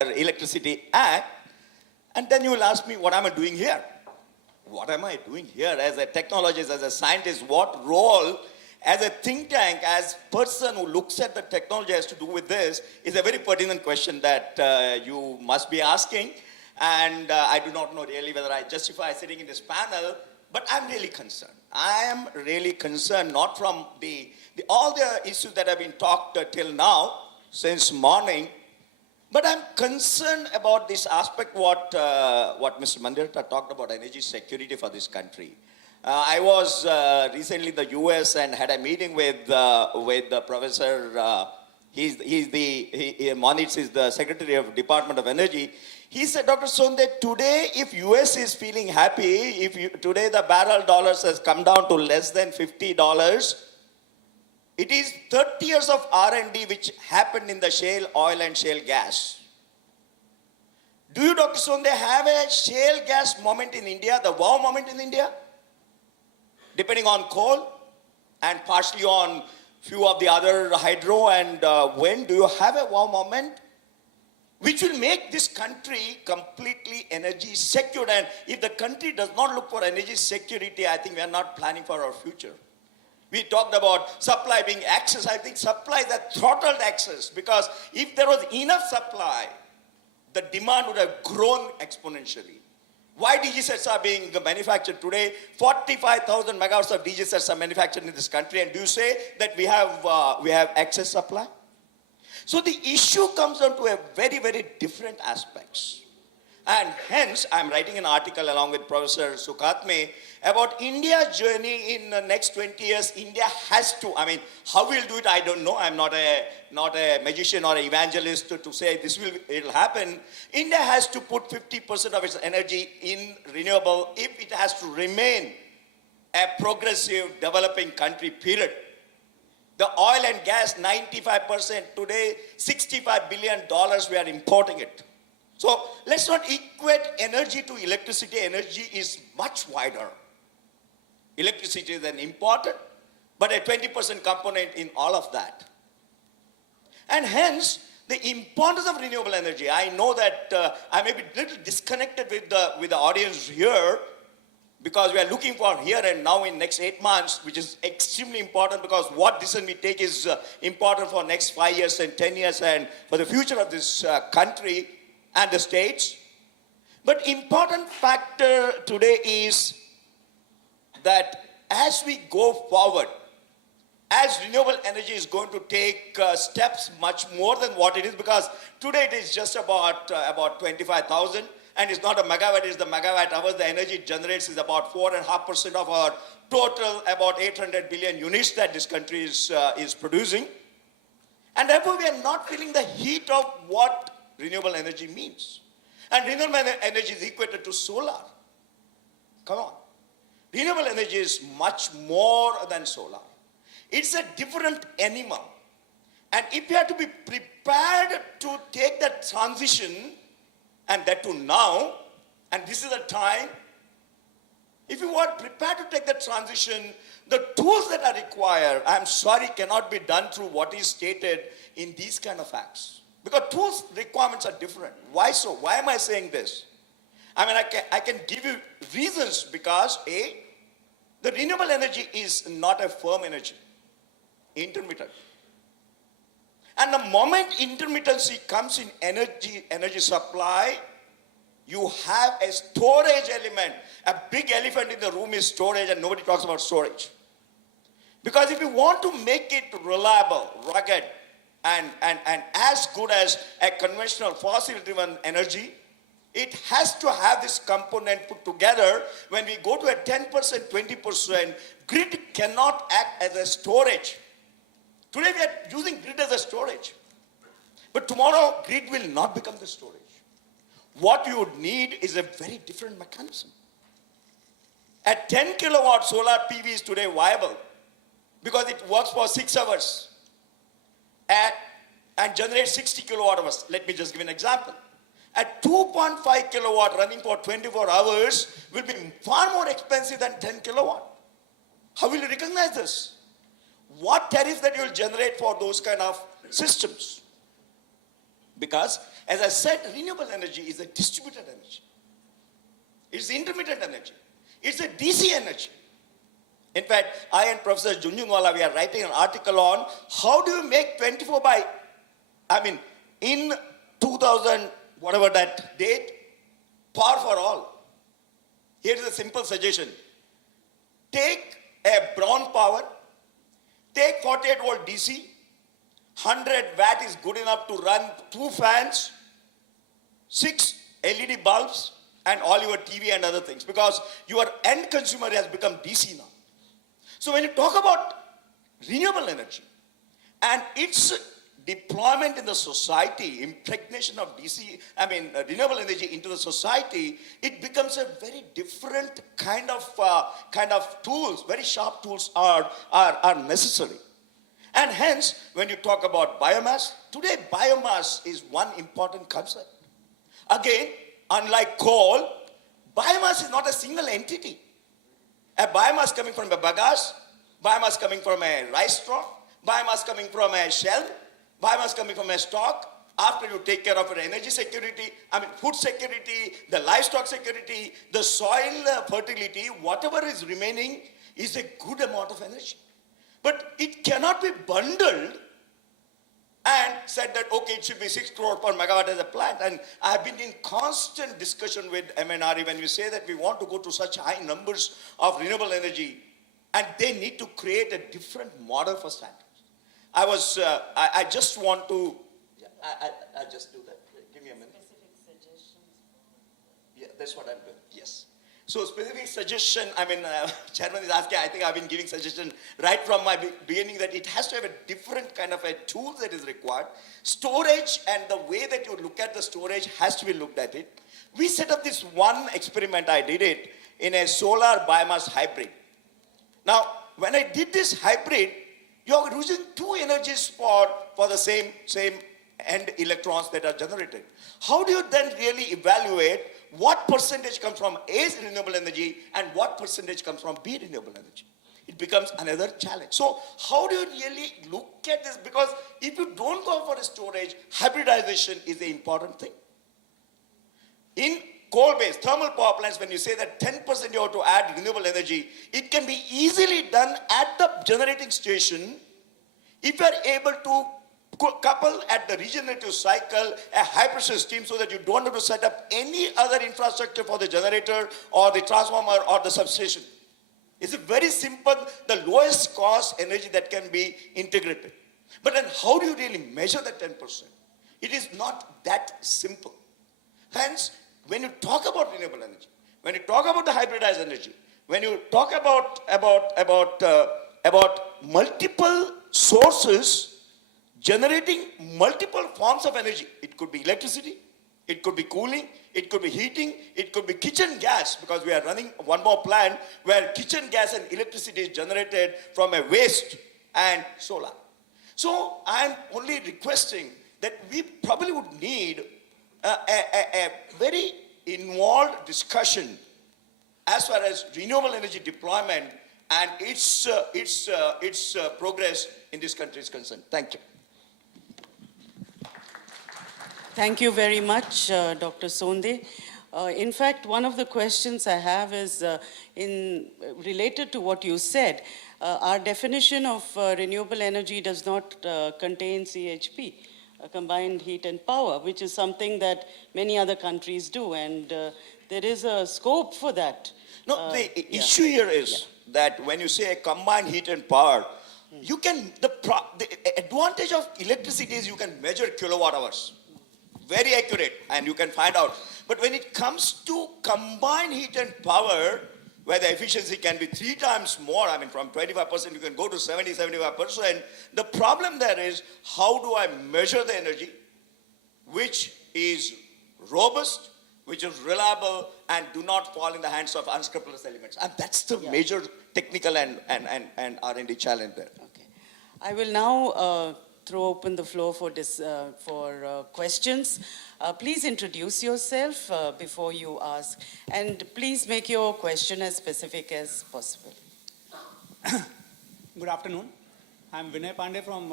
Electricity Act, and then you will ask me, what am I doing here? What am I doing here as a technologist, as a scientist? What role as a think tank, as person who looks at the technology has to do with this is a very pertinent question that you must be asking. And I do not know really whether I justify sitting in this panel, but I'm really concerned. I am really concerned, not from all the issues that have been talked till now, since morning, but I'm concerned about this aspect, what Mr. Mandirta talked about, energy security for this country. I was recently in the US and had a meeting with the professor, Monitz is the Secretary of Department of Energy. He said, Dr. Sonde, today if US is feeling happy, today the barrel dollars has come down to less than $50, it is 30 years of R&D which happened in the shale oil and shale gas. Do you, Dr. Sonde, have a shale gas moment in India, the wow moment in India? Depending on coal and partially on few of the other hydro and wind, do you have a wow moment? Which will make this country completely energy secured. And if the country does not look for energy security, I think we are not planning for our future. We talked about supply being access. I think supply is a throttled access, because if there was enough supply, the demand would have grown exponentially. Why DG sets are being manufactured today? 45,000 megawatts of DG sets are manufactured in this country, and do you say that we have excess supply? So the issue comes down to a very, very different aspects. And hence, I'm writing an article along with Professor Sukhatme about India's journey in the next 20 years. India has to, how we'll do it, I don't know. I'm not a magician or an evangelist to say it'll happen. India has to put 50% of its energy in renewable if it has to remain a progressive developing country, period. The oil and gas, 95%. Today, $65 billion we are importing it. So let's not equate energy to electricity. Energy is much wider. Electricity is an important, but a 20% component in all of that. And hence, the importance of renewable energy. I know that I may be a little disconnected with the audience here, because we are looking for here and now in next 8 months, which is extremely important, because what decision we take is important for next 5 years and 10 years and for the future of this country and the states. But important factor today is that as we go forward, as renewable energy is going to take steps much more than what it is, because today it is just about 25,000, and it's not a megawatt, it's the megawatt hours. The energy it generates is about 4.5% of our total, about 800 billion units that this country is producing. And therefore, we are not feeling the heat of what renewable energy means. And renewable energy is equated to solar. Come on. Renewable energy is much more than solar. It's a different animal. And if you have to be prepared to take that transition, and that to now, and this is the time, if you are prepared to take the transition, the tools that are required, I'm sorry, cannot be done through what is stated in these kind of acts. Because tools requirements are different. Why so? Why am I saying this? I can give you reasons, because A, the renewable energy is not a firm energy, intermittent. And the moment intermittency comes in energy supply, you have a storage element. A big elephant in the room is storage, and nobody talks about storage. Because if you want to make it reliable, rugged, and as good as a conventional fossil-driven energy, it has to have this component put together. When we go to a 10%, 20%, grid cannot act as a storage. Today we are using grid as a storage. But tomorrow, grid will not become the storage. What you would need is a very different mechanism. At 10 kilowatt, solar PV is today viable, because it works for 6 hours and generates 60 kilowatt hours. Let me just give an example. At 2.5 kilowatt running for 24 hours will be far more expensive than 10 kilowatt. How will you recognize this? What tariff that you will generate for those kind of systems? Because, as I said, renewable energy is a distributed energy. It's intermittent energy. It's a DC energy. In fact, I and Professor Junjunwala, we are writing an article on how do you make 24 by, in 2000, whatever that date, power for all. Here's a simple suggestion. Take a brown power, take 48 volt DC, 100 watt is good enough to run 2 fans, 6 LED bulbs, and all your TV and other things, because your end consumer has become DC now. So when you talk about renewable energy and its deployment in the society, impregnation of renewable energy into the society, it becomes a very different kind of tools. Very sharp tools are necessary. And hence, when you talk about biomass, today biomass is one important concept. Again, unlike coal, biomass is not a single entity. A biomass coming from a bagasse, biomass coming from a rice straw, biomass coming from a shell, biomass coming from a stock. After you take care of your energy security, food security, the livestock security, the soil fertility, whatever is remaining is a good amount of energy. But it cannot be bundled and said that, okay, it should be 6 crore per megawatt as a plant. And I've been in constant discussion with MNRE when we say that we want to go to such high numbers of renewable energy, and they need to create a different model for standards. I just want to, I'll just do that. Give me a minute. Specific suggestions. Yeah, that's what I'm doing. Yes. So specific suggestion, Chairman is asking, I think I've been giving suggestion right from my beginning that it has to have a different kind of a tool that is required. Storage and the way that you look at the storage has to be looked at it. We set up this one experiment, I did it in a solar biomass hybrid. Now, when I did this hybrid, you're using 2 energies for the same end electrons that are generated. How do you then really evaluate what percentage comes from A renewable energy and what percentage comes from B renewable energy? It becomes another challenge. So how do you really look at this? Because if you don't go for a storage, hybridization is the important thing. In coal-based thermal power plants, when you say that 10% you have to add renewable energy, it can be easily done at the generating station if you are able to couple at the regenerative cycle a high pressure steam so that you don't have to set up any other infrastructure for the generator or the transformer or the substation. It's a very simple, the lowest cost energy that can be integrated. But then how do you really measure that 10%? It is not that simple. Hence, when you talk about renewable energy, when you talk about the hybridized energy, when you talk about multiple sources generating multiple forms of energy. It could be electricity, it could be cooling, it could be heating, it could be kitchen gas, because we are running one more plant where kitchen gas and electricity is generated from a waste and solar. So I am only requesting that we probably would need a very involved discussion as far as renewable energy deployment and its progress in this country is concerned. Thank you. Thank you very much, Dr. Sonde. In fact, one of the questions I have is related to what you said. Our definition of renewable energy does not contain CHP, combined heat and power, which is something that many other countries do, and there is a scope for that. No, the issue here is that when you say a combined heat and power, you can, the advantage of electricity is you can measure kilowatt hours. Very accurate, and you can find out. But when it comes to combined heat and power, where the efficiency can be 3 times more, from 25% you can go to 70-75%, the problem there is, how do I measure the energy, which is robust, which is reliable, and do not fall in the hands of unscrupulous elements. And that's the major technical and R&D challenge there. Okay. I will now throw open the floor for questions. Please introduce yourself before you ask, and please make your question as specific as possible. Good afternoon. I'm Vinay Pandey from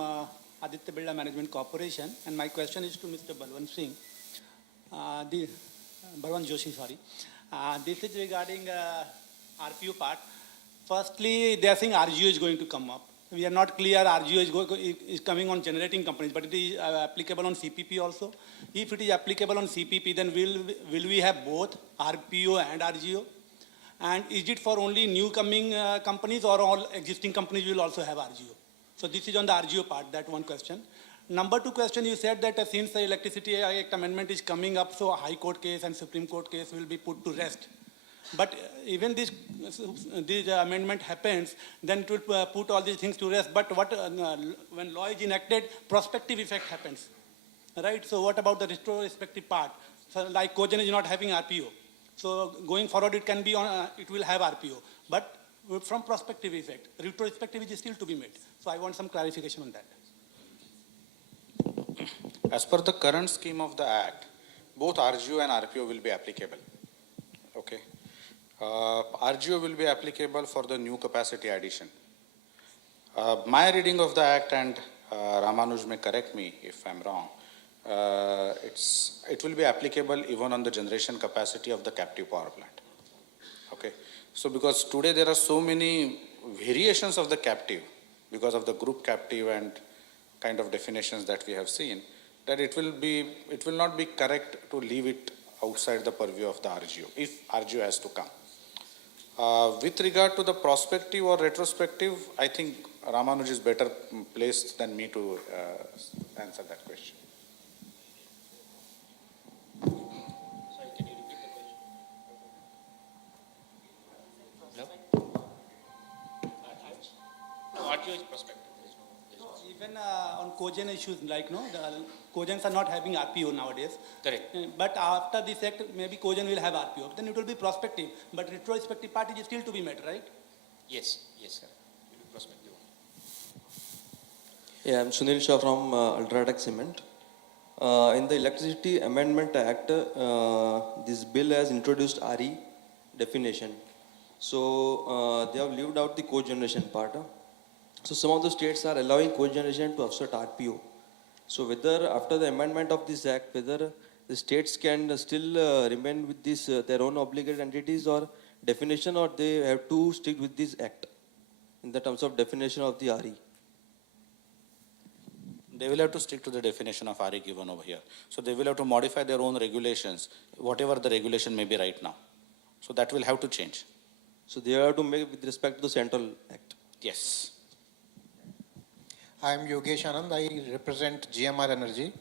Aditya Birla Management Corporation, and my question is to Mr. Balwant Singh. Balwant Joshi, sorry. This is regarding RPO part. Firstly, they are saying RGO is going to come up. We are not clear RGO is coming on generating companies, but it is applicable on CPP also. If it is applicable on CPP, then will we have both RPO and RGO? And is it for only new coming companies, or all existing companies will also have RGO? So this is on the RGO part, that one question. Number two question, you said that since the Electricity Act amendment is coming up, so High Court case and Supreme Court case will be put to rest. But even this amendment happens, then it will put all these things to rest. But when law is enacted, prospective effect happens, right? So what about the retrospective part? So like Cogen is not having RPO. So going forward, it can be on, it will have RPO. But from prospective effect, retrospective is still to be made. So I want some clarification on that. As per the current scheme of the Act, both RGO and RPO will be applicable. Okay. RGO will be applicable for the new capacity addition. My reading of the Act, and Ramanuj may correct me if I'm wrong, it will be applicable even on the generation capacity of the captive power plant. Okay. So because today there are so many variations of the captive because of the group captive and kind of definitions that we have seen, that it will not be correct to leave it outside the purview of the RGO if RGO has to come. With regard to the prospective or retrospective, I think Ramanuj is better placed than me to answer that question. Sorry, can you repeat the question? No, RGO is prospective. Even on Cogen issues, like the Cogens are not having RPO nowadays. Correct. But after this act, maybe Cogen will have RPO. Then it will be prospective. But retrospective part is still to be met, right? Yes, sir. It will be prospective. Yeah, I'm Sunil Shah from Ultratech Cement. In the Electricity Amendment Act, this bill has introduced RE definition. So they have leaved out the cogeneration part. So some of the states are allowing cogeneration to offset RPO. So whether after the amendment of this act, whether the states can still remain with this their own obligated entities or definition, or they have to stick with this act in the terms of definition of the RE. They will have to stick to the definition of RE given over here. So they will have to modify their own regulations, whatever the regulation may be right now. So that will have to change. So they have to make with respect to the central act. Yes. I am Yogesh Anand. I represent GMR Energy.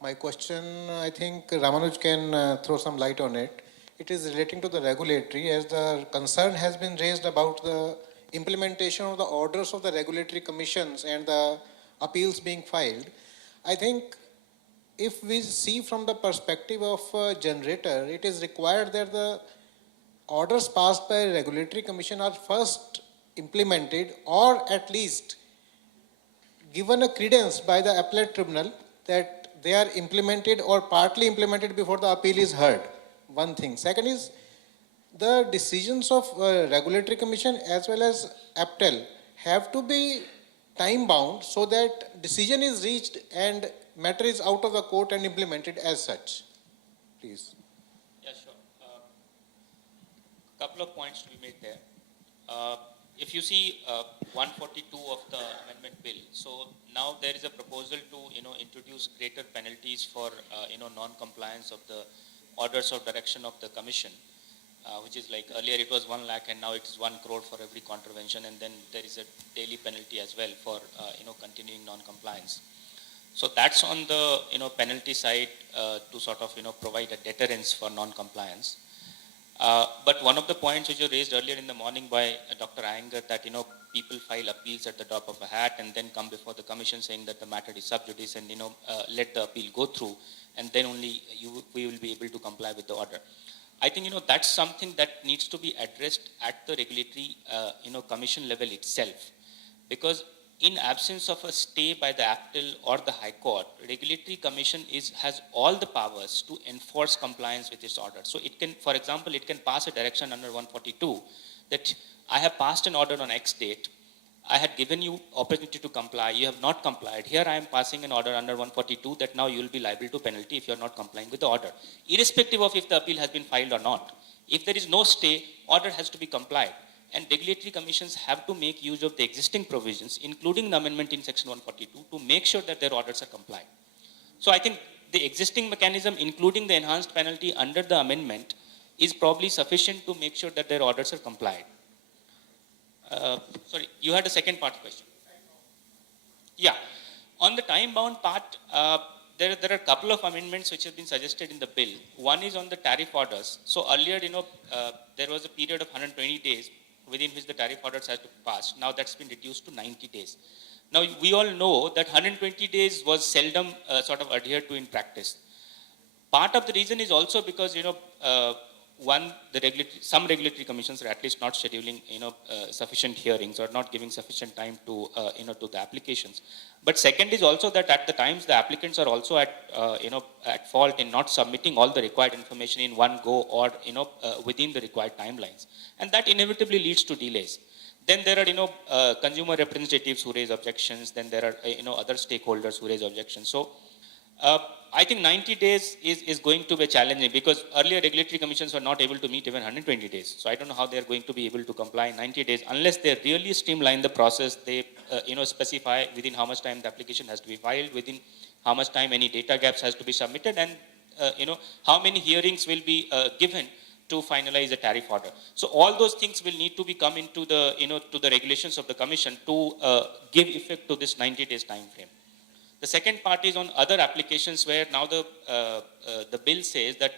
My question, I think Ramanuj can throw some light on it. It is relating to the regulatory, as the concern has been raised about the implementation of the orders of the regulatory commissions and the appeals being filed. I think if we see from the perspective of a generator, it is required that the orders passed by a regulatory commission are first implemented, or at least given a credence by the appellate tribunal that they are implemented or partly implemented before the appeal is heard. One thing. Second is the decisions of regulatory commission as well as APTEL have to be time bound so that decision is reached and matter is out of the court and implemented as such. Please. Yeah, sure. Couple of points to be made there. If you see 142 of the amendment bill, so now there is a proposal to introduce greater penalties for non-compliance of the orders of direction of the commission, which is like earlier it was 1 lakh and now it is 1 crore for every contravention, and then there is a daily penalty as well for continuing non-compliance. So that's on the penalty side to sort of provide a deterrence for non-compliance. But one of the points which you raised earlier in the morning by Dr. Iyengar, that people file appeals at the drop of a hat and then come before the commission saying that the matter is sub judice and let the appeal go through, and then only we will be able to comply with the order. I think that's something that needs to be addressed at the regulatory commission level itself, because in absence of a stay by the APTEL or the High Court, regulatory commission has all the powers to enforce compliance with its order. So it can, for example, it can pass a direction under 142 that I have passed an order on X date. I had given you opportunity to comply, you have not complied. Here I am passing an order under 142 that now you will be liable to penalty if you are not complying with the order, irrespective of if the appeal has been filed or not. If there is no stay, order has to be complied. And regulatory commissions have to make use of the existing provisions, including the amendment in section 142, to make sure that their orders are complied. So I think the existing mechanism, including the enhanced penalty under the amendment, is probably sufficient to make sure that their orders are complied. Sorry, you had a second part question. Yeah, on the time-bound part, there are a couple of amendments which have been suggested in the bill. One is on the tariff orders. So earlier, there was a period of 120 days within which the tariff orders has to pass. Now that's been reduced to 90 days. Now we all know that 120 days was seldom sort of adhered to in practice. Part of the reason is also because some regulatory commissions are at least not scheduling sufficient hearings or not giving sufficient time to to the applications. But second is also that at the times the applicants are also at fault in not submitting all the required information in one go or within the required timelines, and that inevitably leads to delays. Then there are consumer representatives who raise objections. Then there are other stakeholders who raise objections. So I think 90 days is going to be challenging because earlier regulatory commissions were not able to meet even 120 days. So I don't know how they're going to be able to comply in 90 days unless they really streamline the process. They specify within how much time the application has to be filed, within how much time any data gaps has to be submitted, and how many hearings will be given to finalize the tariff order. So all those things will need to be come into the to the regulations of the commission to give effect to this 90 days time frame. The second part is on other applications where now the bill says that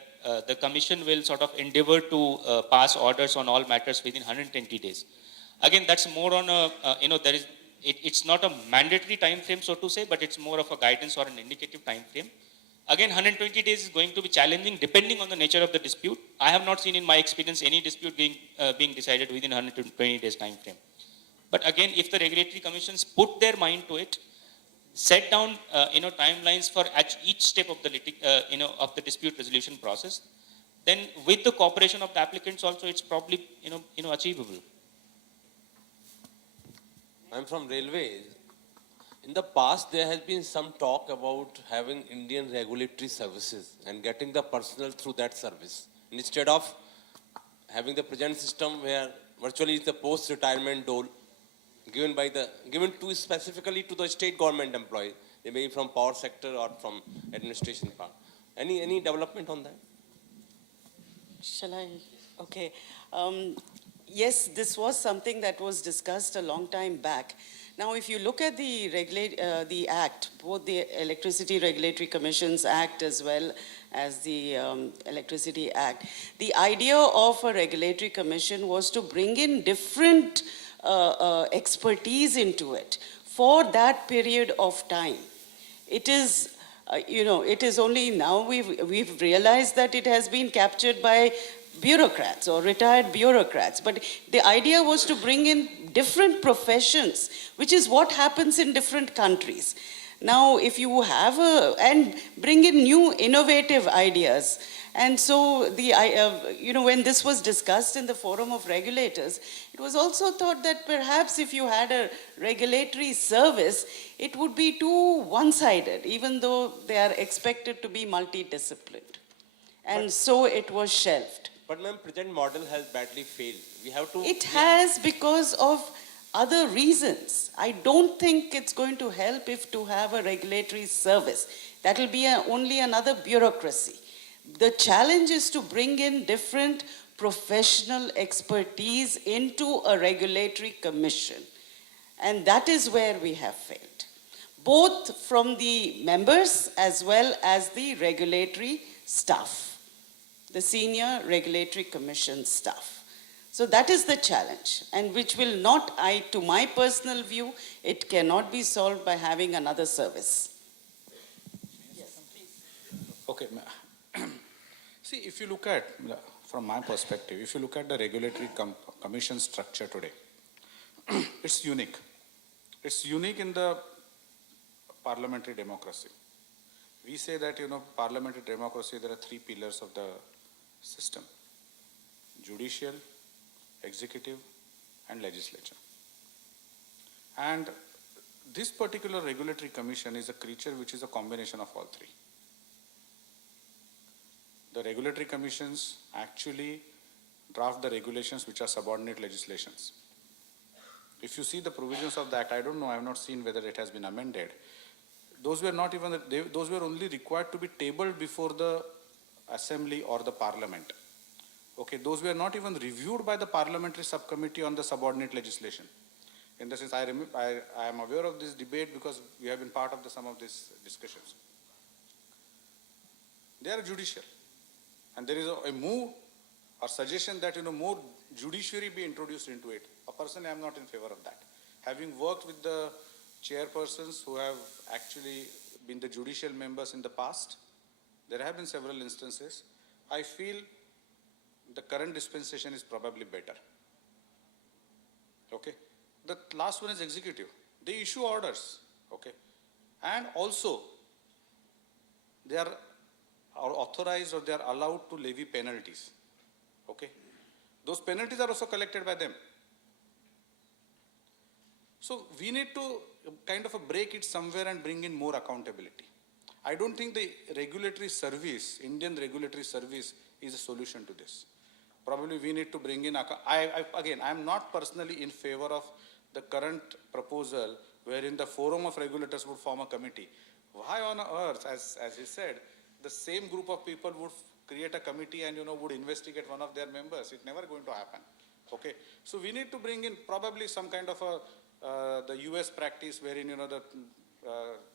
the commission will sort of endeavor to pass orders on all matters within 120 days. Again, that's more on a, it's not a mandatory time frame, so to say, but it's more of a guidance or an indicative time frame. Again, 120 days is going to be challenging depending on the nature of the dispute. I have not seen in my experience any dispute being decided within 120 days time frame. But again, if the regulatory commissions put their mind to it, set down timelines for each step of the of the dispute resolution process, then with the cooperation of the applicants also, it's probably achievable. I'm from Railways. In the past, there has been some talk about having Indian regulatory services and getting the personnel through that service instead of having the present system where virtually it's the post-retirement dole given to specifically to the state government employees. They may be from power sector or from administration part. Any development on that? Shall I? Okay. Yes, this was something that was discussed a long time back. Now, if you look at the Act, both the Electricity Regulatory Commissions Act as well as the Electricity Act, the idea of a regulatory commission was to bring in different expertise into it for that period of time. It is, it is only now we've realized that it has been captured by bureaucrats or retired bureaucrats. But the idea was to bring in different professions, which is what happens in different countries. Now, if you have and bring in new innovative ideas. And so, when this was discussed in the Forum of Regulators, it was also thought that perhaps if you had a regulatory service, it would be too one-sided, even though they are expected to be multidisciplined. And so it was shelved. But ma'am, present model has badly failed. We have to... It has because of other reasons. I don't think it's going to help if to have a regulatory service. That will be only another bureaucracy. The challenge is to bring in different professional expertise into a regulatory commission. And that is where we have failed, both from the members as well as the regulatory staff, the senior regulatory commission staff. So that is the challenge, and which will not, to my personal view, it cannot be solved by having another service. Yes, please. Okay. See, if you look at, from my perspective, if you look at the regulatory commission structure today, it's unique. It's unique in the parliamentary democracy. We say that, parliamentary democracy, there are three pillars of the system: judicial, executive, and legislature. And this particular regulatory commission is a creature which is a combination of all three. The regulatory commissions actually draft the regulations which are subordinate legislations. If you see the provisions of the act, I don't know, I have not seen whether it has been amended. Those were not even, those were only required to be tabled before the assembly or the parliament. Okay, those were not even reviewed by the parliamentary subcommittee on the subordinate legislation. In the sense, I am aware of this debate because we have been part of some of these discussions. They are judicial. And there is a move or suggestion that, more judiciary be introduced into it. Personally, I am not in favor of that. Having worked with the chairpersons who have actually been the judicial members in the past, there have been several instances. I feel the current dispensation is probably better. Okay. The last one is executive. They issue orders. Okay. And also, they are authorized or they are allowed to levy penalties. Okay. Those penalties are also collected by them. So we need to kind of break it somewhere and bring in more accountability. I don't think the regulatory service, Indian regulatory service, is a solution to this. Probably we need to bring in, again, I am not personally in favor of the current proposal wherein the forum of regulators would form a committee. Why on earth, as he said, the same group of people would create a committee and, would investigate one of their members? It's never going to happen. Okay. So we need to bring in probably some kind of the US practice wherein, the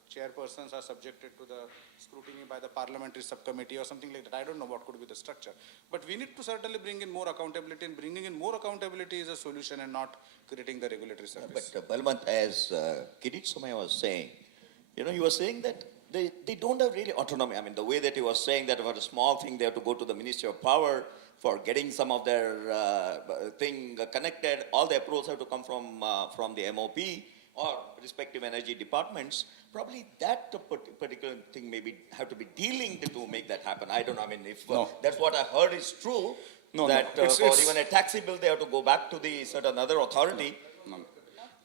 chairpersons are subjected to the scrutiny by the parliamentary subcommittee or something like that. I don't know what could be the structure. But we need to certainly bring in more accountability, and bringing in more accountability is a solution and not creating the regulatory service. But Balwant, as Kirit Somaya was saying, you were saying that they don't have really autonomy. I mean, the way that he was saying that for a small thing, they have to go to the Ministry of Power for getting some of their thing connected. All the approvals have to come from the MOP or respective energy departments. Probably that particular thing maybe have to be de-linked to make that happen. I don't know. I mean, if that's what I heard is true, that for even a taxi bill, they have to go back to the certain other authority.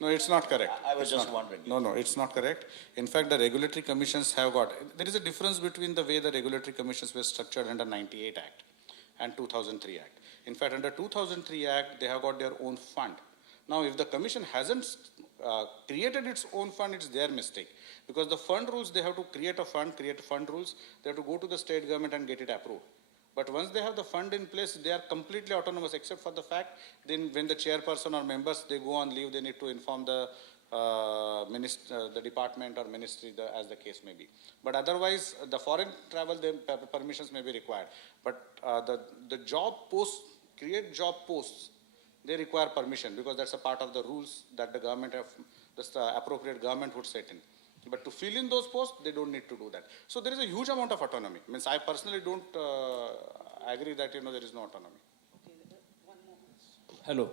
No, it's not correct. I was just wondering. No, it's not correct. In fact, the regulatory commissions have got, there is a difference between the way the regulatory commissions were structured under 98 Act and 2003 Act. In fact, under 2003 Act, they have got their own fund. Now, if the commission hasn't created its own fund, it's their mistake. Because the fund rules, they have to create fund rules, they have to go to the state government and get it approved. But once they have the fund in place, they are completely autonomous, except for the fact, then when the chairperson or members, they go on leave, they need to inform the department or ministry, as the case may be. But otherwise, the foreign travel, permissions may be required. But the job posts, create job posts, they require permission because that's a part of the rules that the government the appropriate government would set in. But to fill in those posts, they don't need to do that. So there is a huge amount of autonomy. Means I personally don't agree that there is no autonomy. Hello,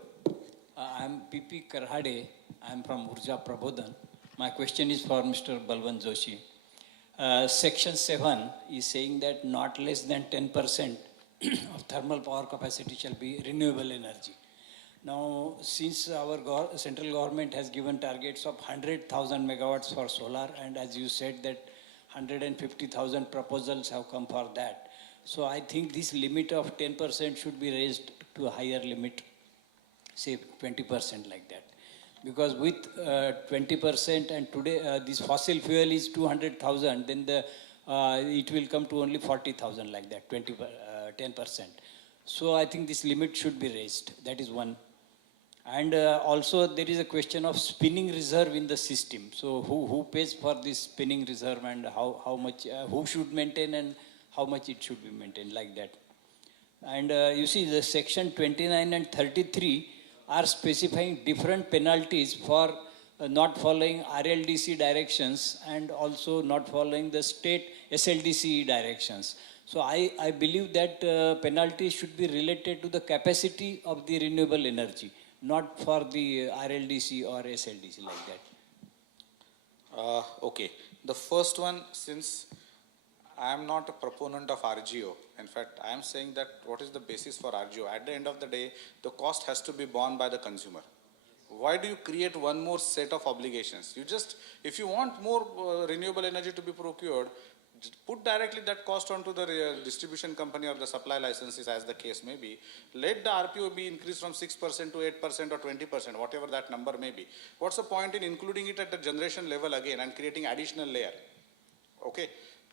I am P.P. Karhade. I am from Urja Prabodhan. My question is for Mr. Balwant Joshi. Section 7 is saying that not less than 10% of thermal power capacity shall be renewable energy. Now, since our central government has given targets of 100,000 megawatts for solar, and as you said that 150,000 proposals have come for that. So I think this limit of 10% should be raised to a higher limit, say 20% like that. Because with 20% and today this fossil fuel is 200,000, then it will come to only 40,000 like that, 10%. So I think this limit should be raised. That is one. And also there is a question of spinning reserve in the system. So who pays for this spinning reserve and how much, who should maintain and how much it should be maintained like that. And you see the section 29 and 33 are specifying different penalties for not following RLDC directions and also not following the state SLDC directions. So I believe that penalties should be related to the capacity of the renewable energy, not for the RLDC or SLDC like that. Okay. The first one, since I am not a proponent of RGO, in fact, I am saying that what is the basis for RGO? At the end of the day, the cost has to be borne by the consumer. why do you create one more set of obligations? You just, if you want more renewable energy to be procured, put directly that cost onto the distribution company or the supply licenses, as the case may be. Let the RPO be increased from 6% to 8% or 20%, whatever that number may be. What's the point in including it at the generation level again and creating additional layer? Okay.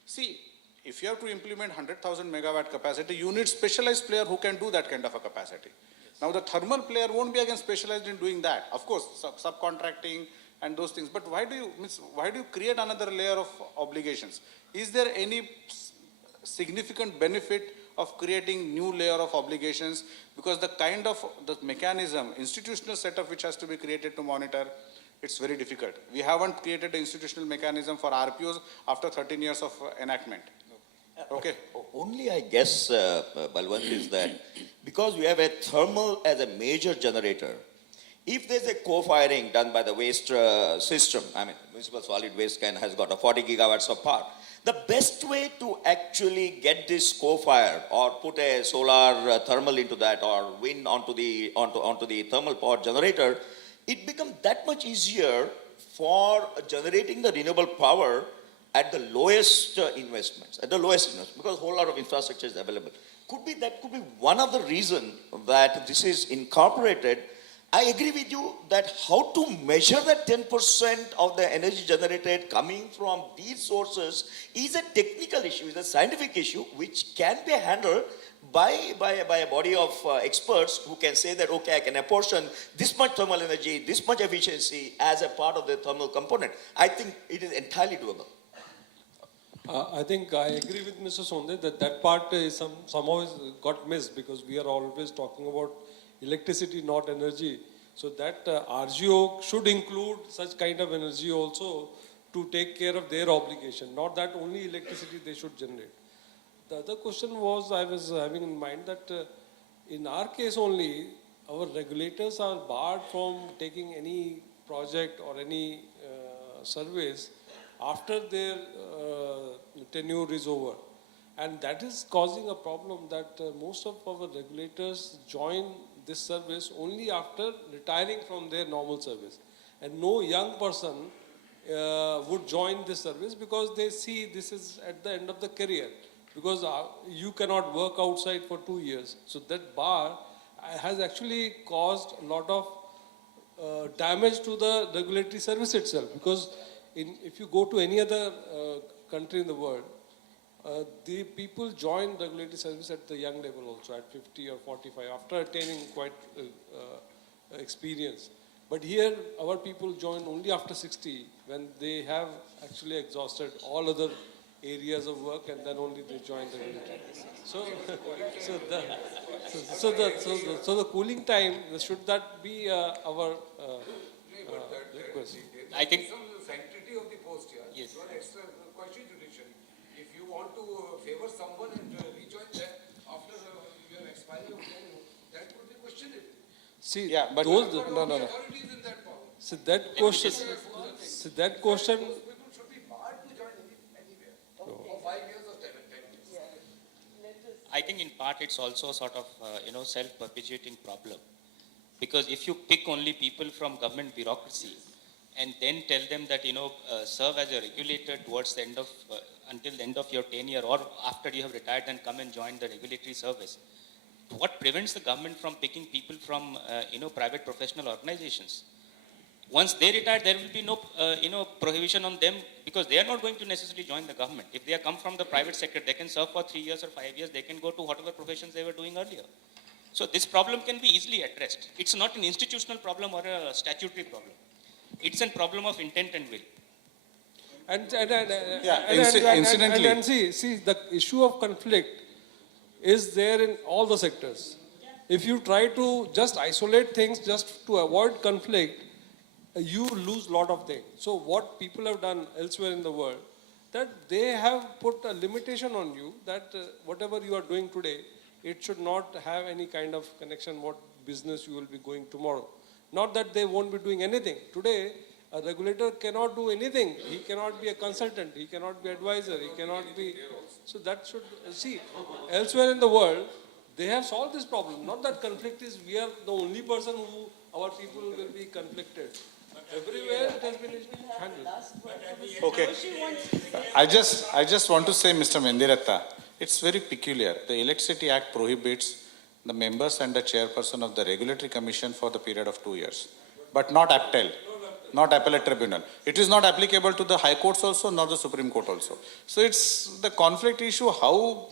See, if you have to implement 100,000 megawatt capacity, you need specialized player who can do that kind of a capacity. Now the thermal player won't be again specialized in doing that. Of course, subcontracting and those things. But why do you create another layer of obligations? Is there any significant benefit of creating new layer of obligations? Because the kind of the mechanism, institutional setup which has to be created to monitor, it's very difficult. We haven't created an institutional mechanism for RPOs after 13 years of enactment. Okay. Only I guess, Balwant, is that because we have a thermal as a major generator, if there's a co-firing done by the waste system, I mean, municipal solid waste has got a 40 gigawatts of power. The best way to actually get this co-fire or put a solar thermal into that or wind onto the thermal power generator, it becomes that much easier for generating the renewable power at the lowest investments, because a whole lot of infrastructure is available. That could be one of the reasons that this is incorporated. I agree with you that how to measure that 10% of the energy generated coming from these sources is a technical issue, is a scientific issue which can be handled by a body of experts who can say that, okay, I can apportion this much thermal energy, this much efficiency as a part of the thermal component. I think it is entirely doable. I think I agree with Mr. Sonde that part is somehow is got missed because we are always talking about electricity, not energy. So that RGO should include such kind of energy also to take care of their obligation, not that only electricity they should generate. The other question was, I was having in mind that in our case only, our regulators are barred from taking any project or any service after their tenure is over. And that is causing a problem that most of our regulators join this service only after retiring from their normal service. And no young person would join this service because they see this is at the end of the career. Because you cannot work outside for 2 years. So that bar has actually caused a lot of damage to the regulatory service itself. Because if you go to any other country in the world, the people join regulatory service at the young level also, at 50 or 45, after attaining quite experience. But here, our people join only after 60, when they have actually exhausted all other areas of work, and then only they join the military. So the cooling time, should that be our request? I think. Sanctity of the post here. Yes. It's quite judicial. If you want to favor someone and rejoin them after your expiry of tenure, that would be questionable. See, Yeah, but those, Authorities in that power. so that question, People should be barred to join anywhere for 5 years or 10 years. I think in part it's also sort of, self-perpetuating problem. Because if you pick only people from government bureaucracy and then tell them that, serve as a regulator towards the end of, until the end of your tenure or after you have retired, then come and join the regulatory service. What prevents the government from picking people from, private professional organizations? Once they retire, there will be no, prohibition on them because they are not going to necessarily join the government. If they come from the private sector, they can serve for 3 years or 5 years. They can go to whatever professions they were doing earlier. So this problem can be easily addressed. It's not an institutional problem or a statutory problem. It's a problem of intent and will. Incidentally. And see, the issue of conflict is there in all the sectors. If you try to just isolate things just to avoid conflict, you lose a lot of things. So what people have done elsewhere in the world, that they have put a limitation on you that whatever you are doing today, it should not have any kind of connection what business you will be going tomorrow. Not that they won't be doing anything. Today, a regulator cannot do anything. He cannot be a consultant. He cannot be advisor. He cannot be. So that should, see, elsewhere in the world, they have solved this problem. Not that conflict is, we are the only person who our people will be conflicted. Everywhere it has been handled. Okay. I just want to say, Mr. Mendiratta, it's very peculiar. The Electricity Act prohibits the members and the chairperson of the Regulatory Commission for the period of 2 years, but not APTEL, not Appellate Tribunal. It is not applicable to the High Courts also, nor the Supreme Court also. So it's the conflict issue. How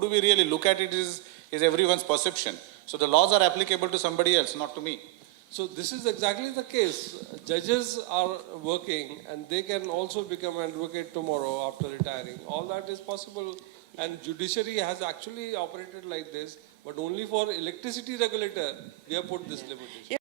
do we really look at it is everyone's perception. So the laws are applicable to somebody else, not to me. So this is exactly the case. Judges are working and they can also become an advocate tomorrow after retiring. All that is possible, and judiciary has actually operated like this, but only for electricity regulator we have put this limitation.